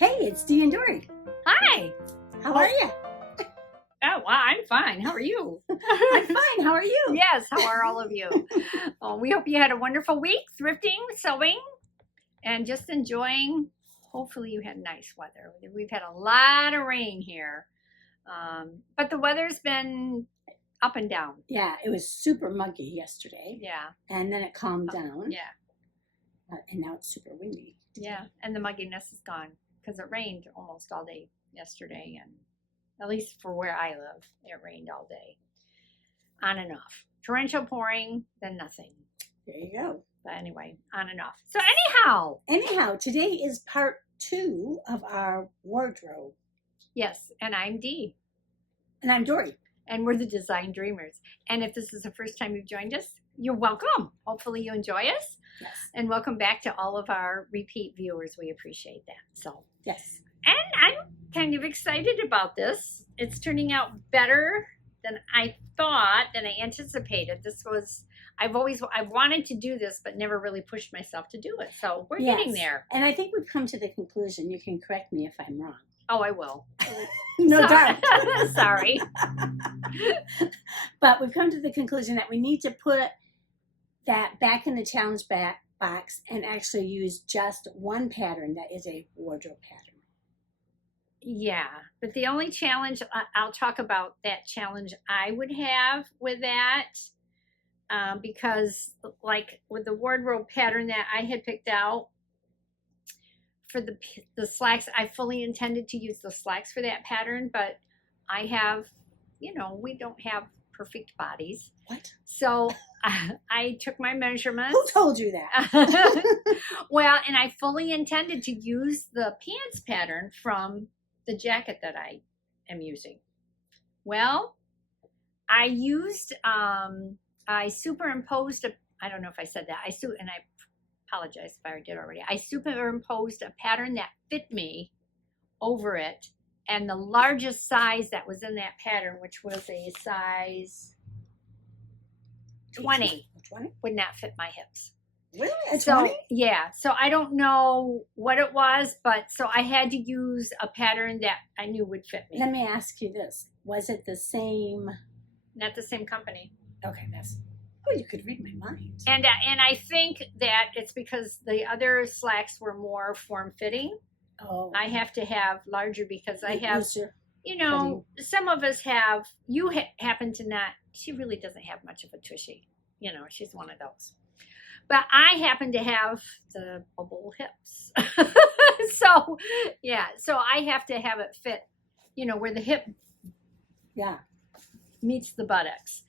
Hey, it's Dee and Dory. Hi. How are you? Oh, wow, I'm fine. How are you? I'm fine. How are you? Yes, how are all of you? We hope you had a wonderful week thrifting, sewing, and just enjoying. Hopefully you had nice weather. We've had a lot of rain here, but the weather's been up and down. Yeah, it was super muggy yesterday. Yeah. And then it calmed down. Yeah. And now it's super windy. Yeah, and the mugginess is gone because it rained almost all day yesterday, and at least for where I live, it rained all day, on and off. Torrential pouring, then nothing. There you go. But anyway, on and off. So Anyhow, today is part 2 of our wardrobe. Yes, and I'm Dee. And I'm Dory. And we're the Design Dreamers. And if this is the first time you've joined us, you're welcome. Hopefully you enjoy us. Yes. And welcome back to all of our repeat viewers. We appreciate that. So Yes. And I'm kind of excited about this. It's turning out better than I thought, than I anticipated. I've wanted to do this, but never really pushed myself to do it. So we're getting there. And I think we've come to the conclusion, you can correct me if I'm wrong. Oh, I will. No doubt. Sorry. But we've come to the conclusion that we need to put that back in the challenge box and actually use just one pattern that is a wardrobe pattern. Yeah, but the only challenge, I'll talk about that challenge I would have with that, because like with the wardrobe pattern that I had picked out for the slacks, I fully intended to use the slacks for that pattern, but I have, we don't have perfect bodies. What? So I took my measurements. Who told you that? Well, and I fully intended to use the pants pattern from the jacket that I am using. Well, I superimposed I don't know if I said that. And I apologize if I did already. I superimposed a pattern that fit me over it, and the largest size that was in that pattern, which was a size 20, would not fit my hips. Really? A 20? Yeah. So I don't know what it was, but so I had to use a pattern that I knew would fit me. Let me ask you this. Was it the same? Not the same company. Okay, oh, you could read my mind. And I think that it's because the other slacks were more form-fitting. Oh. I have to have larger because I have, fitting. Some of us have, you happen to not, she really doesn't have much of a tushy. She's one of those. But I happen to have the bubble hips. So I have to have it fit, where the hip meets the buttocks.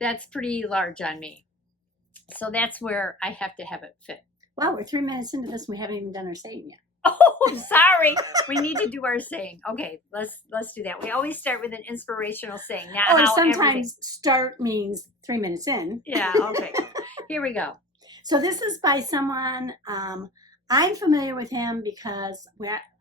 That's pretty large on me. So that's where I have to have it fit. Wow, we're 3 minutes into this and we haven't even done our saying yet. Oh, sorry. We need to do our saying. Okay, let's do that. We always start with an inspirational saying. Or sometimes start means 3 minutes in. Yeah, okay. Here we go. So this is by someone, I'm familiar with him because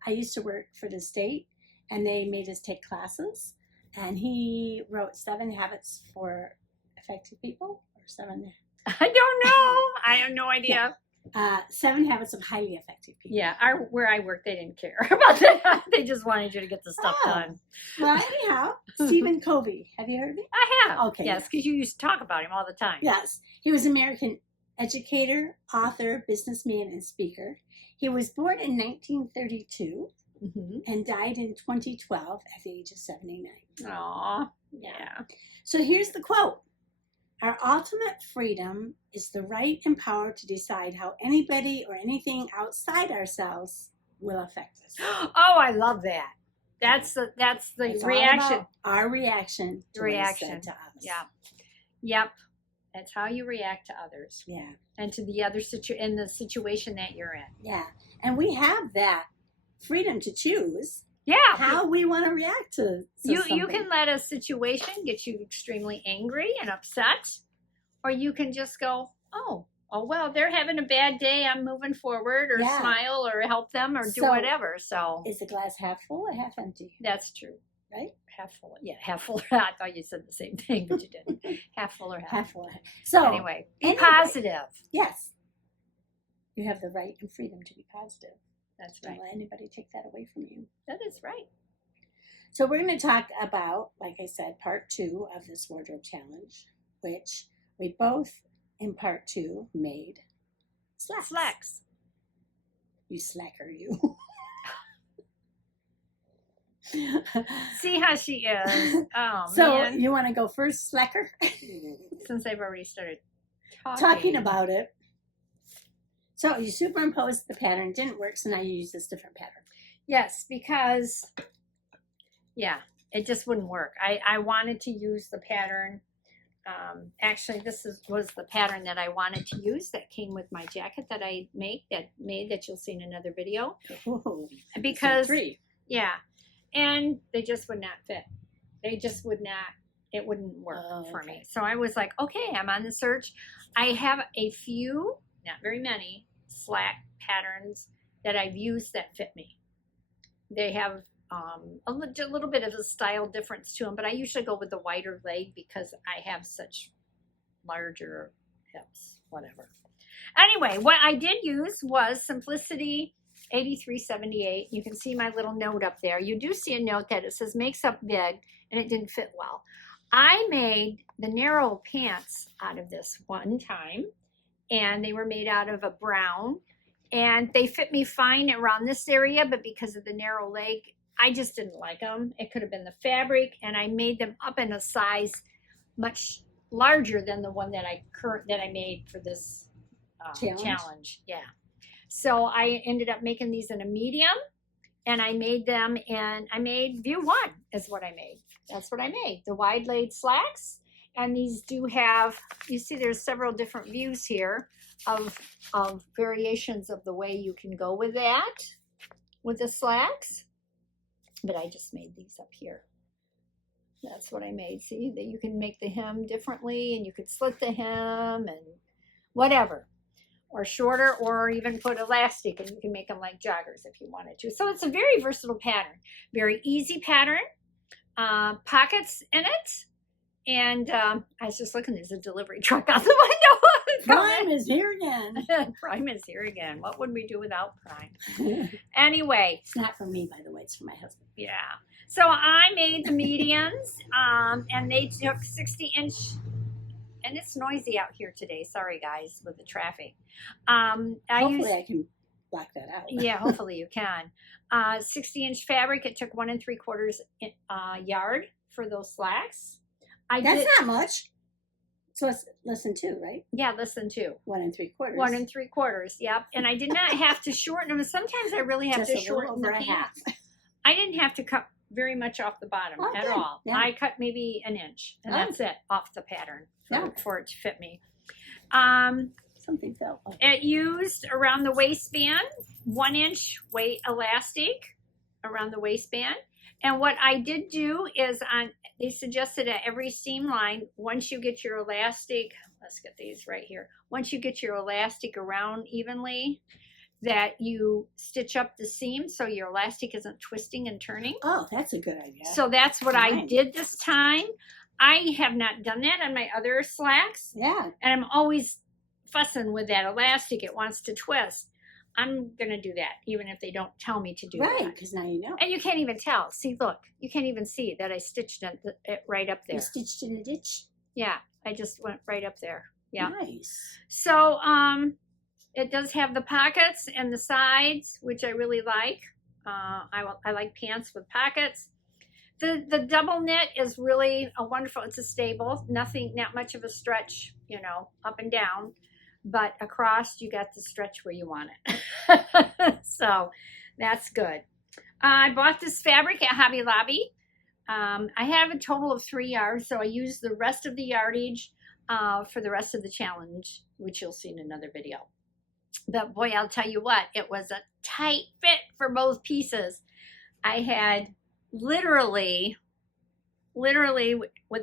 I used to work for the state and they made us take classes. And he wrote 7 Habits for Effective People, or 7. I don't know. I have no idea. Yeah. 7 Habits of Highly Effective People. Yeah, where I work, they didn't care about that. They just wanted you to get the stuff done. Well, anyhow, Stephen Covey. Have you heard of him? I have. Okay. Yes, because you used to talk about him all the time. Yes. He was an American educator, author, businessman, and speaker. He was born in 1932 and died in 2012 at the age of 79. Aw, yeah. So here's the quote. Our ultimate freedom is the right and power to decide how anybody or anything outside ourselves will affect us. Oh, I love that. That's the It's reaction. Our reaction to what is said to us. Yeah. Yep. That's how you react to others. Yeah. And to the other in the situation that you're in. Yeah. And we have that freedom to choose. Yeah. How we want to react to something. You can let a situation get you extremely angry and upset, or you can just go, oh well, they're having a bad day. I'm moving forward, or smile, or help them, or do whatever. So is the glass half full or half empty? That's true. Right? Half full. Yeah, half full. I thought you said the same thing, but you didn't. Half full or half full. So anyway, be positive. Yes. You have the right and freedom to be positive. That's Don't right. let anybody take that away from you. That is right. So we're going to talk about, like I said, part 2 of this wardrobe challenge, which we both, in part 2, made slacks. Slacks. You slacker, you. See how she is. Oh, So man. you want to go first, slacker? Since I've already started Talking about it. So you superimposed the pattern, didn't work, so now you use this different pattern. Yes, because, yeah, it just wouldn't work. I wanted to use the pattern. Actually, was the pattern that I wanted to use that came with my jacket that I made that you'll see in another video. Ooh, Because, 3. yeah, and they just would not fit. They just would not, it wouldn't work for me. So I was like, okay, I'm on the search. I have a few, not very many, slack patterns that I've used that fit me. They have a little bit of a style difference to them, but I usually go with the wider leg because I have such larger hips, whatever. Anyway, what I did use was Simplicity 8378. You can see my little note up there. You do see a note that it says makes up big, and it didn't fit well. I made the narrow pants out of this one time, and they were made out of a brown, and they fit me fine around this area, but because of the narrow leg, I just didn't like them. It could have been the fabric, and I made them up in a size much larger than the one that I made for this challenge. Yeah. So I ended up making these in a medium, and I made them I made view 1 is what I made. That's what I made. The wide leg slacks. And these do have, you see there's several different views here of variations of the way you can go with that, with the slacks. But I just made these up here. That's what I made. See, that you can make the hem differently, and you could slit the hem and whatever. Or shorter, or even put elastic, and you can make them like joggers if you wanted to. So it's a very versatile pattern. Very easy pattern. Pockets in it. And I was just looking, there's a delivery truck out the window. Prime is here again. Prime is here again. What would we do without Prime? Anyway. It's not for me, by the way. It's for my husband. Yeah. So I made the medians, and they took 60-inch, and it's noisy out here today. Sorry, guys, with the traffic. Hopefully I can block that out. Yeah, hopefully you can. 60-inch fabric. It took 1 3/4 yard for those slacks. That's not much. So it's less than 2, right? Yeah, less than 2. 1 3/4. 1 3/4. Yep. And I did not have to shorten them. Sometimes I really have to shorten the pants. I didn't have to cut very much off the bottom at all. Yeah. I cut maybe an inch, and that's it off the pattern for it to fit me. Something felt like it used around the waistband, 1-inch weight elastic around the waistband. And what I did do is they suggested at every seam line, once you get your elastic, let's get these right here. Once you get your elastic around evenly, that you stitch up the seam so your elastic isn't twisting and turning. Oh, that's a good idea. So that's what I did this time. I have not done that on my other slacks. Yeah. And I'm always fussing with that elastic. It wants to twist. I'm going to do that, even if they don't tell me to do that. Right, because now you know. And you can't even tell. See, look, you can't even see that I stitched it right up there. You stitched in a ditch? Yeah, I just went right up there. Yeah. Nice. So, it does have the pockets and the sides, which I really like. I like pants with pockets. The double knit is really a wonderful, it's a stable, not much of a stretch, up and down. But across, you got the stretch where you want it. So that's good. I bought this fabric at Hobby Lobby. I have a total of 3 yards, so I used the rest of the yardage for the rest of the challenge, which you'll see in another video. But boy, I'll tell you what, it was a tight fit for both pieces. I had literally with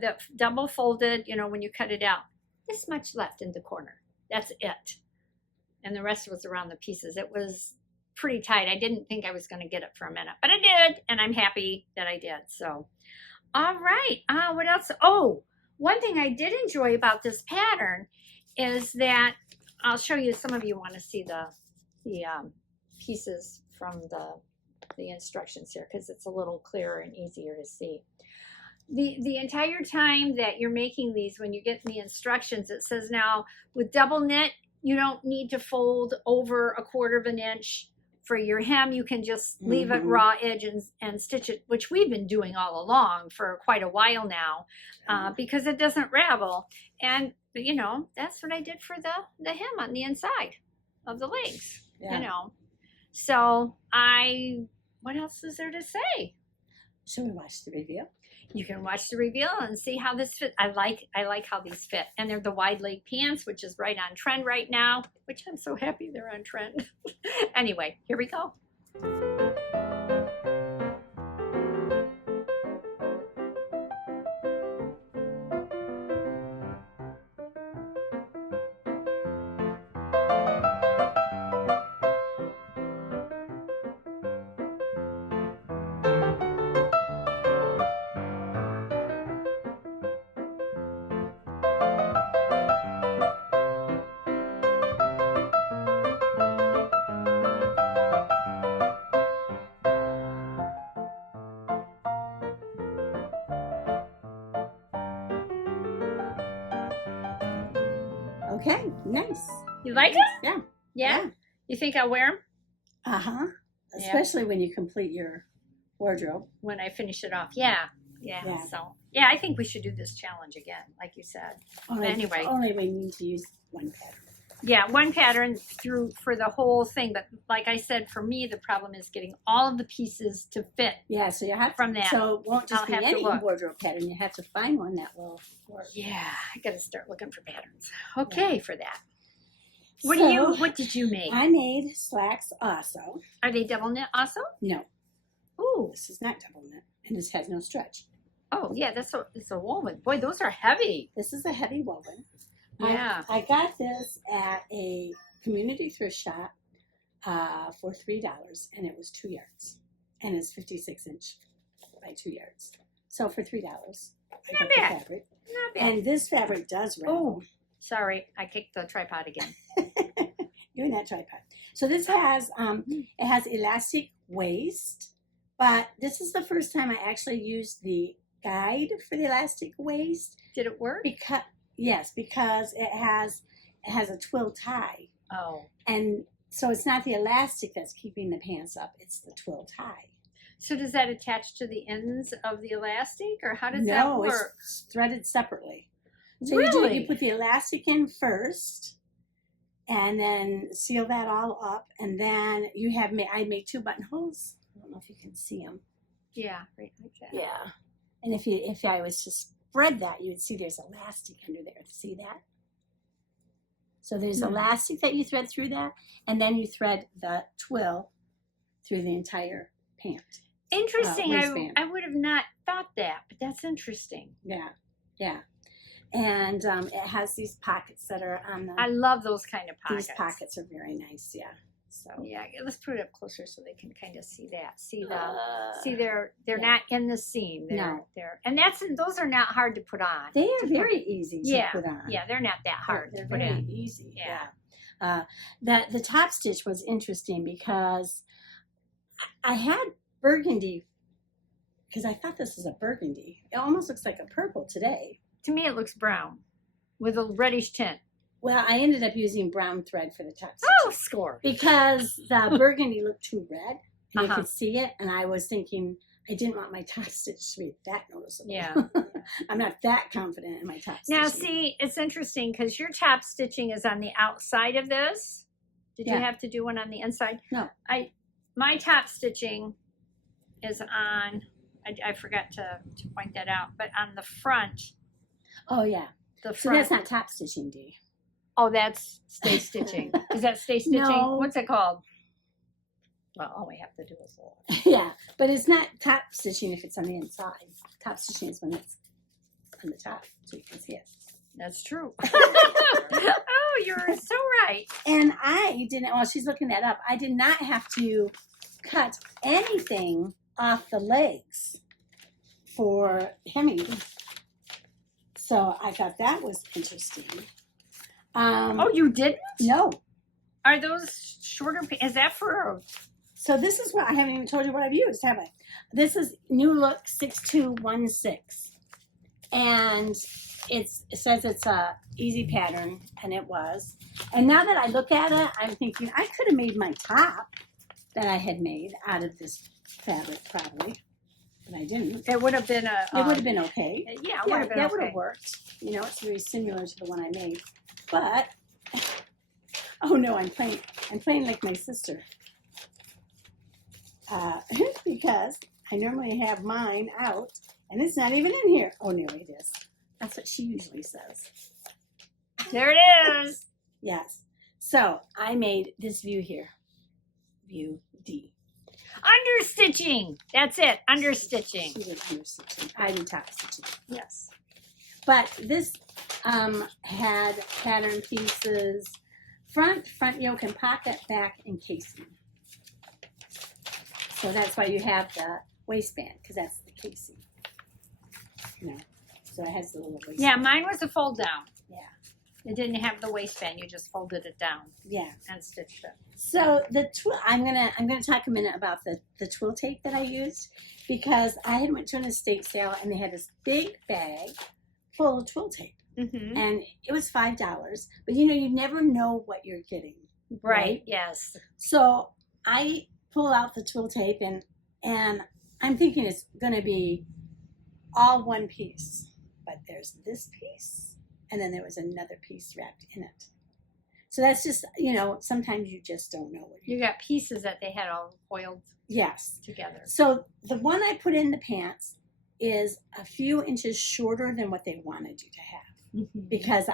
the double folded, when you cut it out, this much left in the corner. That's it. And the rest was around the pieces. It was pretty tight. I didn't think I was going to get it for a minute, but I did, and I'm happy that I did. So, all right. What else? Oh, one thing I did enjoy about this pattern is that I'll show you. Some of you want to see the pieces from the instructions here because it's a little clearer and easier to see. The entire time that you're making these, when you get the instructions, it says now with double knit, you don't need to fold over 1/4 of an inch. For your hem, you can just leave it raw edge and stitch it, which we've been doing all along for quite a while now, because it doesn't ravel. And you know, that's what I did for the hem on the inside of the legs. Yeah. You know, so what else is there to say? Should we watch the review? You can watch the reveal and see how this fits. I like how these fit, and they're the wide leg pants, which is right on trend right now, which I'm so happy they're on trend. Anyway, here we go. Okay, nice. You like it? Yeah. Yeah. You think I'll wear them? Uh-huh. Especially when you complete your wardrobe. When I finish it off. Yeah. So, yeah, I think we should do this challenge again, like you said. Anyway. Only we need to use one pattern. Yeah, one pattern for the whole thing. But like I said, for me, the problem is getting all of the pieces to fit. Yeah, so you have from that. So it won't just I'll be have to any look. wardrobe pattern. You have to find one that will work. Yeah, I got to start looking for patterns. Okay, for that. What did you make? I made slacks also. Are they double knit also? No. Ooh. This is not double knit, and this has no stretch. Oh, yeah, it's a woven. Boy, those are heavy. This is a heavy woven. Yeah. I got this at a community thrift shop for $3, and it was 2 yards, and it's 56-inch by 2 yards. So for $3, I got the fabric. Not bad. And this fabric does ravel. Oh, sorry, I kicked the tripod again. Doing that tripod. So this has it has elastic waist, but this is the first time I actually used the guide for the elastic waist. Did it work? Because it has a twill tie. Oh. And so it's not the elastic that's keeping the pants up, it's the twill tie. So does that attach to the ends of the elastic, or how does that work? No, it's threaded separately. So Really? you put the elastic in first, and then seal that all up, and then I made 2 buttonholes. I don't know if you can see them. Yeah, right like that. Yeah. And if I was to spread that, you would see there's elastic under there. See that? So there's elastic that you thread through that, and then you thread the twill through the entire pant. Interesting. Waistband. I would have not thought that, but that's interesting. Yeah. And it has these pockets that are on the. I love those kind of pockets. These pockets are very nice. Yeah. So. Yeah, let's put it up closer so they can kind of see that. See they're not in the seam. They're those are not hard to put on. They are very easy to put on. Yeah, they're not that hard They're to put very in. easy. Yeah. The top stitch was interesting because I had burgundy because I thought this was a burgundy. It almost looks like a purple today. To me, it looks brown with a reddish tint. Well, I ended up using brown thread for the top stitch. Oh, score. Because the burgundy looked too red, and you could see it, and I was thinking I didn't want my top stitch to be that noticeable. Yeah. I'm not that confident in my top stitch. Now, see, it's interesting because your top stitching is on the outside of this. Did you have to do one on the inside? No. My top stitching is on, I forgot to point that out, but on the front. Oh, yeah. The front. So that's not top stitching, Dee. Oh, that's stay stitching. Is that stay stitching? No. What's it called? Well, all we have to do is roll. Yeah, but it's not top stitching if it's on the inside. Top stitching is when it's on the top, so you can see it. That's true. Oh, you're so right. And I didn't, while she's looking that up, I did not have to cut anything off the legs for hemming. So I thought that was interesting. Oh, you didn't? No. Are those shorter? Is that for So this is what I haven't even told you what I've used, have I? This is New Look 6216, and it says it's a easy pattern, and it was. And now that I look at it, I'm thinking I could have made my top that I had made out of this fabric probably, but I didn't. It would have been a. It would have been okay. Yeah, it would have been that okay. would have worked. You know, it's very similar to the one I made, but oh no, I'm playing like my sister. Because I normally have mine out, and it's not even in here. Oh, no, it is. That's what she usually says. There it is. Yes. So I made this view here. View D. Understitching. That's it. Understitching. She did understitching. I did top stitching. Yes. But this had pattern pieces, front yoke and pocket, back and casing. So that's why you have the waistband, because that's the casing. You know, so it has the little waistband. Yeah, mine was a fold down. Yeah. It didn't have the waistband. You just folded it down. Yeah. And stitched it. So the twill, I'm gonna talk a minute about the twill tape that I used, because I had went to an estate sale and they had this big bag full of twill tape, and it was $5. But you know, you never know what you're getting. Right. Yes. So I pull out the twill tape and I'm thinking it's going to be all one piece, but there's this piece and then there was another piece wrapped in it. So that's just, you know, sometimes you just don't know what You got pieces that they had all coiled together. So the one I put in the pants is a few inches shorter than what they wanted you to have, because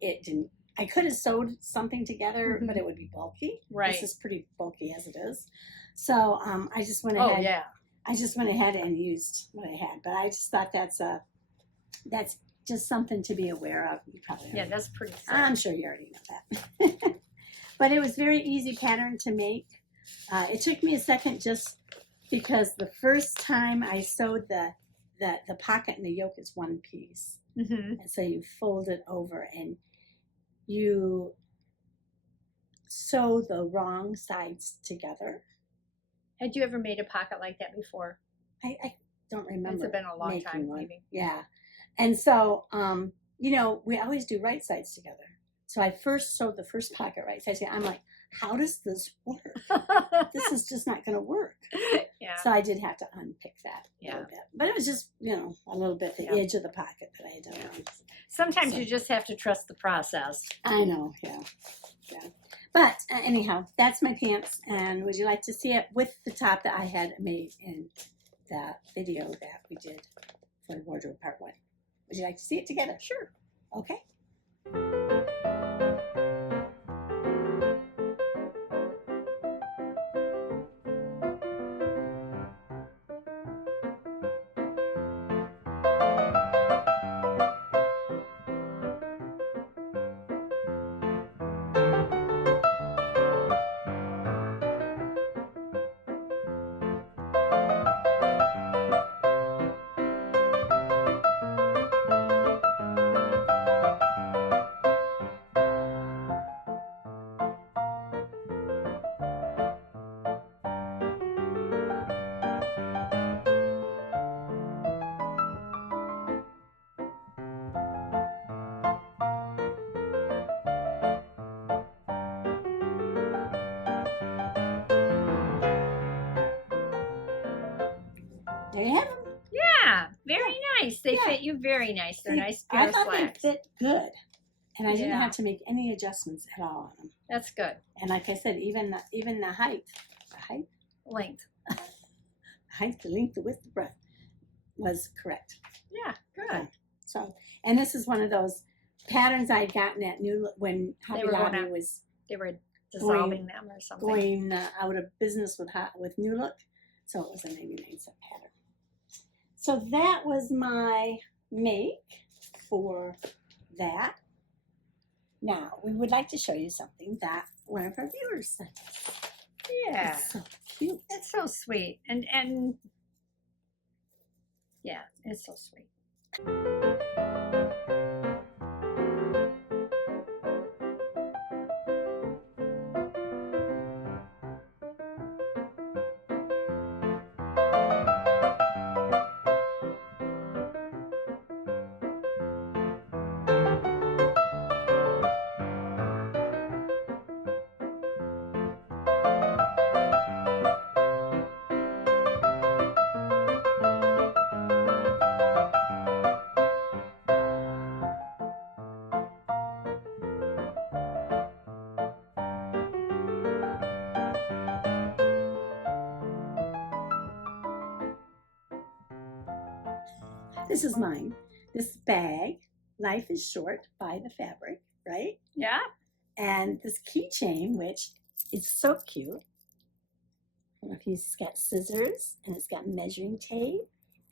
it didn't. I could have sewed something together, but it would be bulky. Right. This is pretty bulky as it is. So I just went ahead. Oh, yeah. I just went ahead and used what I had. But I just thought that's just something to be aware of. You probably Yeah, that's pretty sad. I'm sure you already know that. But it was very easy pattern to make. It took me a second just because the first time I sewed the pocket and the yoke is one piece. And so you fold it over and you sew the wrong sides together. Had you ever made a pocket like that before? I don't remember. It's been a long time, one. maybe. Yeah. And so, you know, we always do right sides together. So I first sewed the first pocket right sides together. I'm like, how does this work? This is just not going to work. Yeah. So I did have to unpick that a Yeah. little bit. But it was just, you know, a little bit the edge of the pocket that I had done wrong. Sometimes So- you just have to trust the process. I know, yeah. But anyhow, that's my pants. And would you like to see it with the top that I had made in the video that we did for Wardrobe Part 1? Would you like to see it together? Sure. Okay. There you have them. Yeah, very nice. They Yeah. fit you very nice. They're See, nice pair I of thought they slacks. fit good. And I didn't Yeah. have to make any adjustments at all on them. That's good. And like I said, even the height, Length. the length, the width, the breadth was correct. Yeah, good. Okay. So, and this is one of those patterns I'd gotten at when Hobby were going Lobby out. was They were dissolving them or something. going out of business with New Look. So it was a 99-cent pattern. So that was my make for that. Now, we would like to show you something that one of our viewers sent us. Yeah. It's so cute. It's so sweet. And yeah, it's so sweet. This is mine. This bag, life is short, buy the fabric, right? Yeah. And this keychain, which is so cute. I don't know if it's got scissors, and it's got measuring tape,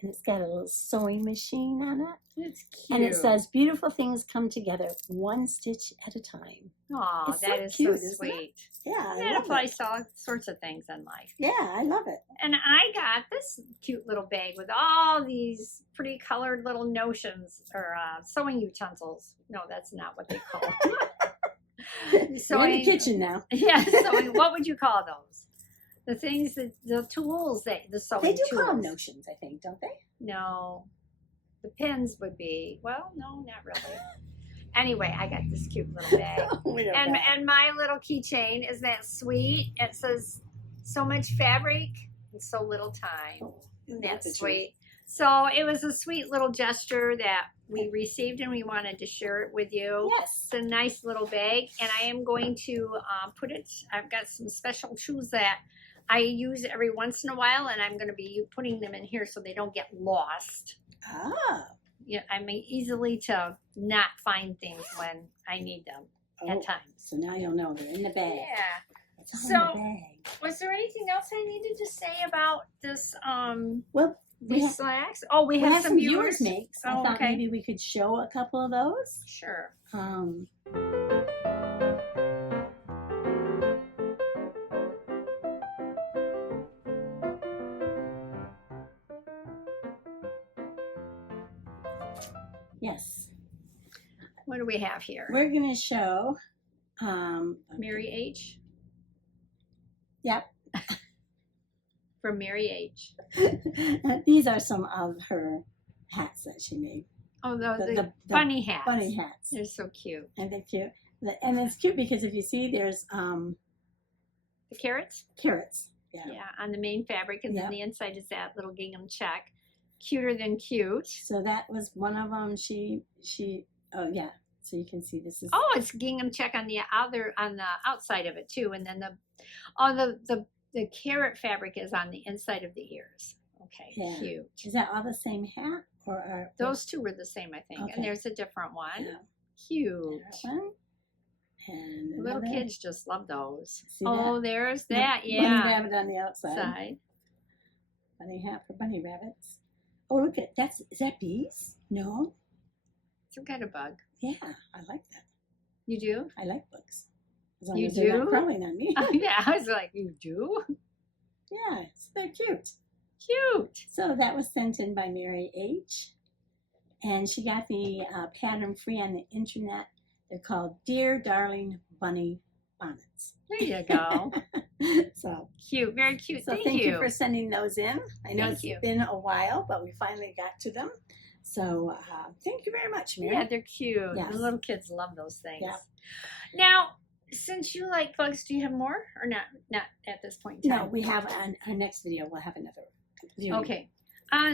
and it's got a little sewing machine on it. It's cute. And it says, beautiful things come together one stitch at a time. Aw, It's so that is cute, so isn't it? sweet. Yeah, I That love applies it. to all sorts of things in life. Yeah, I love it. And I got this cute little bag with all these pretty colored little notions or sewing utensils. No, that's not what they call it. You're in the kitchen now. Yeah, sewing. What would you call those? The things that the tools that the sewing They do tools. call them notions, I think, don't they? No, the pins would be. Well, no, not really. Anyway, I got this cute little bag. And my little keychain, isn't that sweet? It says so much fabric and so little time. Isn't that sweet? So it was a sweet little gesture that we received, and we wanted to share it with you. Yes. It's a nice little bag, and I am going to put it. I've got some special shoes that I use every once in a while, and I'm going to be putting them in here so they don't get lost. Ah. Yeah, I may easily to not find things when I need them at times. So now you'll know they're in the bag. Yeah. It's all So, in the bag. Was there anything else I needed to say about this Well, these slacks? Oh, we we have have some some viewers. viewers makes. I Oh, thought okay. maybe we could show a couple of those. Sure. Yes. What do we have here? We're going to show. Mary H. Yep. From Mary H. These are some of her hats that she made. Oh, the The bunny hats. Bunny hats. They're so cute. And they're cute. And it's cute because if you see, there's The carrots? carrots. Yeah. Yeah, on the main fabric, and Yep. then the inside is that little gingham check. Cuter than cute. So that was one of them. She. Oh yeah. So you can see this is. Oh, it's gingham check on the outside of it too, and then the carrot fabric is on the inside of the ears. Okay, Yeah. cute. Is that all the same hat or are Those two were the same, I think, Okay. and there's a different one. Yeah. Cute. That one. And Little another. kids just love those. See Oh, that? there's The that. Bunny Yeah. rabbit on the outside. Side. Bunny hat for bunny rabbits. Oh, look at is that bees? No. Some kind of bug. Yeah, I like that. You do? I like bugs. As long You as they're not do? crawling on me. Oh, yeah. I was like, you do? Yeah, so they're cute. Cute. So that was sent in by Mary H. And she got the pattern free on the internet. They're called Dear Darling Bunny Bonnets. There you go. So Cute. Very cute. thank Thank you for sending those in. I know Thank it's you. been a while, but we finally got to them. So thank you very much, Mary. Yeah, they're cute. Yes. The little kids love those things. Yeah. Now, since you like bugs, do you have more or not? Not at this point in time. No, we have on our next video. We'll have another viewing. Okay.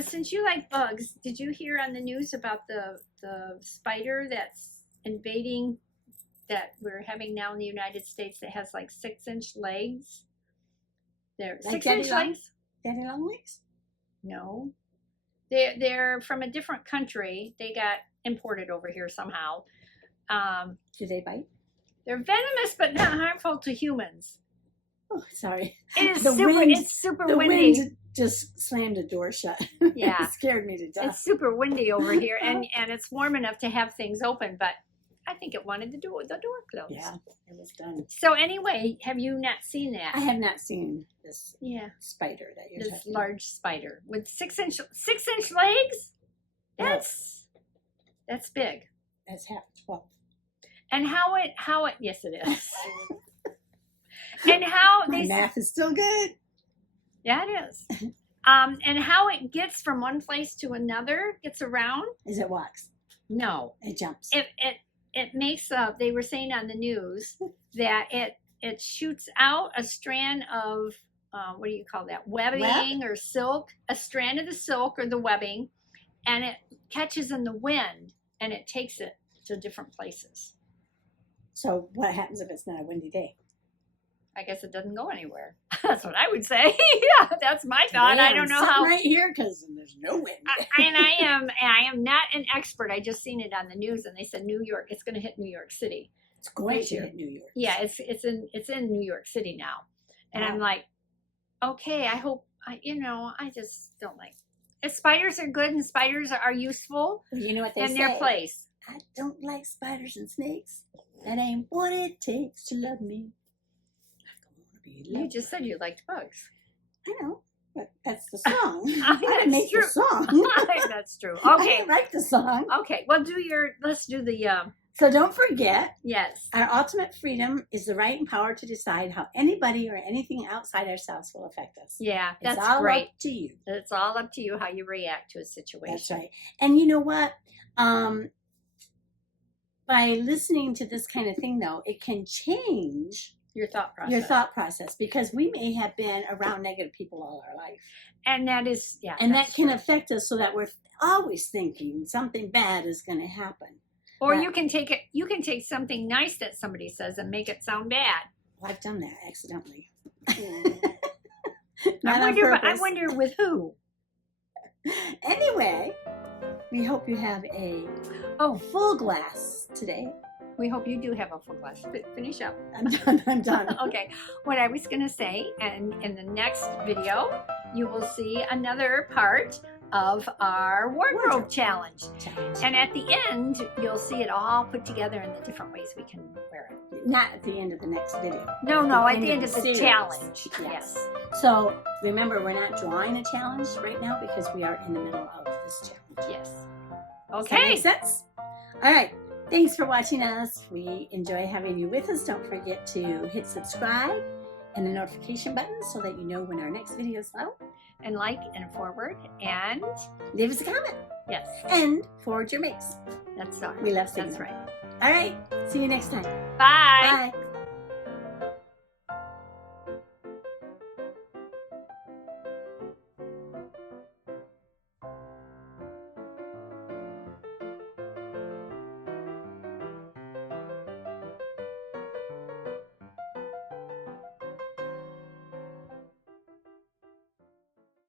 Since you like bugs, did you hear on the news about the spider that's invading that we're having now in the United States that has like 6-inch legs? They're Like 6-inch daddy long? legs? Daddy long legs? No. They're from a different country. They got imported over here somehow. Do they bite? They're venomous but not harmful to humans. Oh, sorry. It is The super. wind- It's super The windy. wind just slammed the door shut. Yeah. It scared me to death. It's super windy over here, and it's warm enough to have things open. But I think it wanted to do it with the door closed. Yeah, it was done. So anyway, have you not seen that? I have not seen this Yeah. spider that you're This talking large spider with 6-inch legs. about. That's big. That's half 12. And how it yes it is. And how My they math is still good. yeah it is. And how it gets from one place to another, gets around. Is it walks? No, It jumps. it makes up. They were saying on the news that it shoots out a strand of what do you call that, webbing or silk, a strand of the silk or the webbing, and it catches in the wind and it takes it to different places. So what happens if it's not a windy day? I guess it doesn't go anywhere. That's what I would say. Yeah, that's my thought. I don't know how. right here because there's no wind. I am not an expert. I just seen it on the news, and they said New York. It's going to hit New York City. It's going to hit New York. Yeah, it's in New York City now, and I'm like, okay. I hope. I just don't like. Spiders are good, and spiders are useful. You know what they say? In their place. I don't like spiders and snakes. That ain't what it takes to love me. You just said you liked bugs. I know, but that's the song. I didn't make the song. That's true. I Okay. didn't write the song. Okay. Well, let's do the. So don't forget, Yes. our ultimate freedom is the right and power to decide how anybody or anything outside ourselves will affect us. Yeah, that's it's all great. up to you. It's all up to you how you react to a situation. That's right. And you know what? By listening to this kind of thing, though, it can change Your thought process. your thought process, because we may have been around negative people all our life. And that is, yeah. And that can true. affect us so that we're always thinking something bad is going to happen. Or But- you can take something nice that somebody says and make it sound bad. Well, I've done that accidentally. I Not on purpose. wonder with who. Anyway, we hope you have a full glass today. We hope you do have a full glass. Finish up. I'm done. Okay. What I was going to say, and in the next video, you will see another part of our wardrobe challenge. And at the end, you'll see it all put together in the different ways we can wear it. Not at the end of the next video. No, at the end of the series. challenge. Yes. So remember, we're not drawing a challenge right now because we are in the middle of this challenge. Yes. Does that Okay. make sense? All right. Thanks for watching us. We enjoy having you with us. Don't forget to hit subscribe and the notification button so that you know when our next video is out. And like and forward and Leave us a comment yes, and forward your makes. that's all. We love seeing That's them. right. All right. See you next time. Bye. Bye.